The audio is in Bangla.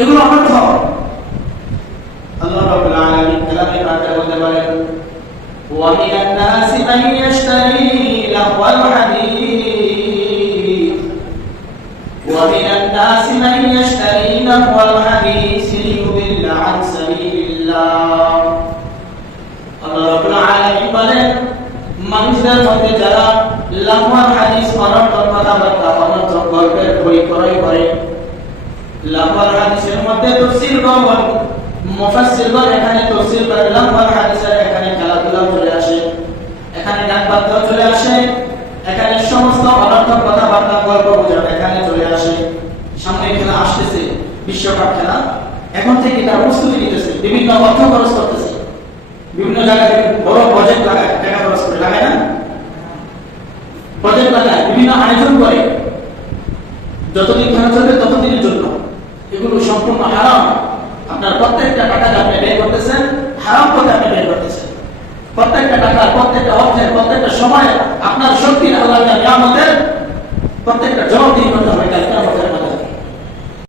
এগুলো অনর্থ। আল্লাহ রাব্বুল আলামিন কালামে পাকে বলতে পারেন, ওয়া মিনান নাসি মান ইয়াশতারি লাহওয়াল হাদিস ওয়া মিনান নাসি মান ইয়াশতারি লাহওয়াল হাদিস লিয়ুদিল্লা আন সাবিলিল্লাহ। আল্লাহ রাব্বুল আলামিন বলেন, মানুষদের মধ্যে যারা লাহওয়াল হাদিস অনর্থক কথাবার্তা, অনর্থক গল্পের বই ক্রয় করে, লাহওয়াল হাদিসের মধ্যে তাফসীর গল্প মুফাসসিরগণ এখানে তাফসীর করে, লাহওয়াল হাদিসের এখানে খেলাধুলা চলে আসে, এখানে গান বাদ্য চলে আসে, এখানে সমস্ত অনর্থক কথাবার্তা গল্প গুজব এখানে চলে আসে। সামনে খেলা আসতেছে, বিশ্বকাপ খেলা, এখন থেকে তার প্রস্তুতি নিতেছে, বিভিন্ন অর্থ খরচ করতেছে, বিভিন্ন জায়গায় বড় বাজেট লাগায়, টাকা খরচ করে, লাগায় না? বাজেট লাগায়, বিভিন্ন আয়োজন করে, যতদিন খেলা চলবে ততদিনের জন্য। এগুলো সম্পূর্ণ হারাম। আপনার প্রত্যেকটা টাকা আপনি ব্যয় করতেছেন, হারাম পথে আপনি ব্যয় করতেছেন। প্রত্যেকটা টাকা, প্রত্যেকটা অর্থের, প্রত্যেকটা সময় আপনার শক্তির আল্লাহর নিয়ামতের প্রত্যেকটা জবাবদিহি করতে হবে।